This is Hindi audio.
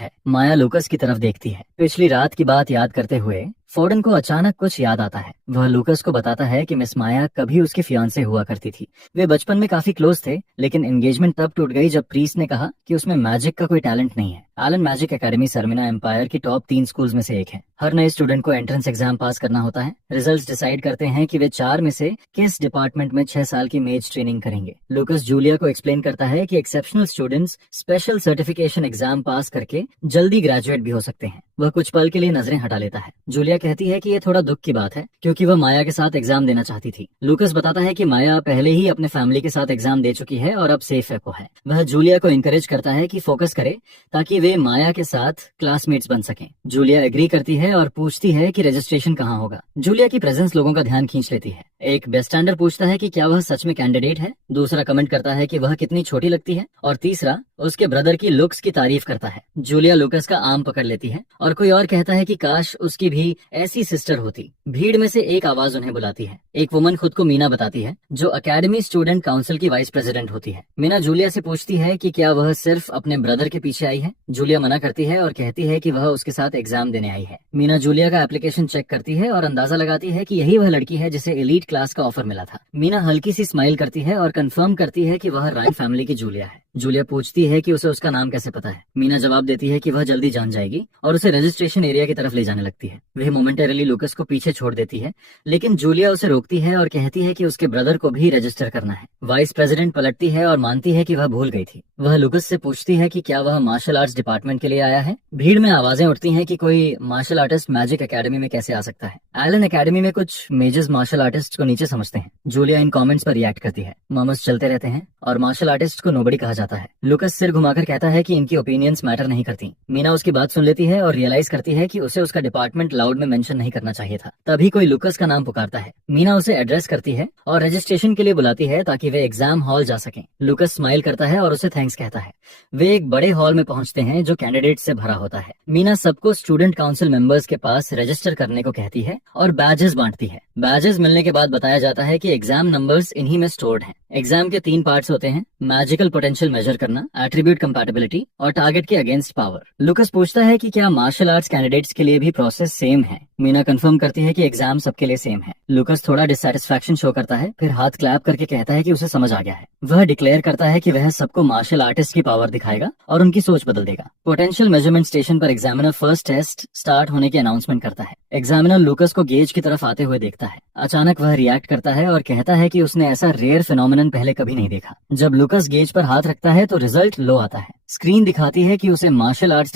है। माया लूकस की तरफ देखती है। पिछली रात की बात याद करते हुए फोर्डन को अचानक कुछ याद आता है। वह लूकस को बताता है कि मिस माया कभी उसकी फियांसे हुआ करती थी। वे बचपन में काफी क्लोज थे, लेकिन एंगेजमेंट तब टूट गई जब प्रीस्ट ने कहा कि उसमें मैजिक का कोई टैलेंट नहीं है। एलन मैजिक एकेडमी सरमिना एम्पायर की टॉप 3 स्कूल्स में से एक है। हर नए स्टूडेंट को एंट्रेंस एग्जाम पास करना होता है। रिजल्ट्स डिसाइड करते हैं कि वे 4 में से किस डिपार्टमेंट में 6 साल की मेज ट्रेनिंग करेंगे। लूकस जूलिया को एक्सप्लेन करता है कि exceptional students special certification exam पास करके जल्दी ग्रेजुएट भी हो सकते हैं। वह कुछ पल के लिए नजरें हटा लेता है। जूलिया कहती है कि यह थोड़ा दुख की बात है, क्योंकि वह माया के साथ एग्जाम देना चाहती थी। लूकस बताता है कि माया पहले ही अपने फैमिली के साथ एग्जाम दे चुकी है और अब सेफ है। वह जूलिया को इंकरेज करता है कि फोकस करे ताकि वे माया के साथ क्लासमेट्स बन सकें। जूलिया एग्री करती है और पूछती है कि रजिस्ट्रेशन कहाँ होगा। जूलिया की प्रेजेंस लोगों का ध्यान खींच लेती है। एक बेस्टैंडर पूछता है कि क्या वह सच में कैंडिडेट है। दूसरा कमेंट करता है कि वह कितनी छोटी लगती है, और तीसरा उसके ब्रदर की लुक्स की तारीफ करता है। जूलिया लूकस का आर्म पकड़ लेती है और कोई और कहता है कि काश उसकी भी ऐसी सिस्टर होती। भीड़ में से एक आवाज उन्हें बुलाती है। एक वुमन खुद को मीना बताती है, जो एकेडमी स्टूडेंट काउंसिल की वाइस प्रेसिडेंट होती है। मीना जूलिया से पूछती है कि क्या वह सिर्फ अपने ब्रदर के पीछे आई है। जूलिया मना करती है और कहती है कि वह उसके साथ एग्जाम देने आई है। मीना जूलिया का एप्लीकेशन चेक करती है और अंदाजा लगाती है कि यही वह लड़की है जिसे एलीट क्लास का ऑफर मिला था। मीना हल्की सी स्माइल करती है और कंफर्म करती है कि वह रायन फैमिली की जूलिया है। जूलिया पूछती है कि उसे उसका नाम कैसे पता है। मीना जवाब देती है कि वह जल्दी जान जाएगी और उसे रजिस्ट्रेशन एरिया की तरफ ले जाने लगती है। वह मोमेंटरीली लूकस को पीछे छोड़ देती है, लेकिन जूलिया उसे रोकती है और कहती है कि उसके ब्रदर को भी रजिस्टर करना है। वाइस प्रेसिडेंट पलटती है और मानती है कि वह भूल गई थी। वह लूकस से पूछती है कि क्या वह मार्शल आर्ट्स डिपार्टमेंट के लिए आया है। भीड़ में आवाजें उठती हैं कि कोई मार्शल आर्टिस्ट मैजिक एकेडमी में कैसे आ सकता है। एलन एकेडमी में कुछ मेजर्स मार्शल आर्टिस्ट को नीचे समझते हैं। जूलिया इन कमेंट्स पर रिएक्ट करती है। मॉमस चलते रहते हैं और मार्शल आर्टिस्ट को नोबडी कहा जाता है। लूकस सिर घुमाकर कहता है कि इनकी ओपिनियंस मैटर नहीं करती। मीना उसकी बात सुन लेती है और रियलाइज करती है कि उसे उसका डिपार्टमेंट लाउड में मेंशन नहीं करना चाहिए था। तभी कोई लूकस का नाम पुकारता है। मीना उसे एड्रेस करती है और रजिस्ट्रेशन के लिए बुलाती है ताकि वे एग्जाम हॉल जा सकें। लूकस स्माइल करता है और उसे थैंक्स कहता है। वे एक बड़े हॉल में पहुंचते हैं जो कैंडिडेट से भरा होता है। मीना सबको स्टूडेंट काउंसिल मेंबर्स के पास रजिस्टर करने को कहती है और बैजेस बांटती है। बैजेस मिलने के बाद बताया जाता है कि एग्जाम नंबर्स इन्हीं में स्टोर्ड हैं। एग्जाम के 3 पार्ट्स होते हैं: मैजिकल पोटेंशियल मेजर करना, एट्रीब्यूट कंपैटिबिलिटी और टारगेट के अगेंस्ट पावर। लूकस पूछता है कि क्या मार्शल आर्ट्स कैंडिडेट्स के लिए भी प्रोसेस सेम है। मीना कंफर्म करती है कि एग्जाम सबके लिए सेम है। लूकस थोड़ा डिससैटिस्फैक्शन शो करता है, फिर हाथ क्लैप करके कहता है कि उसे समझ आ गया है। वह डिक्लेयर करता है कि वह सबको मार्शल आर्टिस्ट की पावर दिखाएगा और उनकी सोच बदल देगा। पोटेंशियल मेजरमेंट स्टेशन पर एग्जामिनर फर्स्ट टेस्ट स्टार्ट होने की अनाउंसमेंट करता है। एग्जामिनर लूकस को गेज की तरफ आते हुए देखता है। अचानक वह रिएक्ट करता है और कहता है कि उसने ऐसा रेयर फिनोमिनन पहले कभी नहीं देखा। जब लूकस गेज पर हाथ रखता है तो रिजल्ट लो आता है। स्क्रीन दिखाती है कि उसे मार्शल आर्ट्स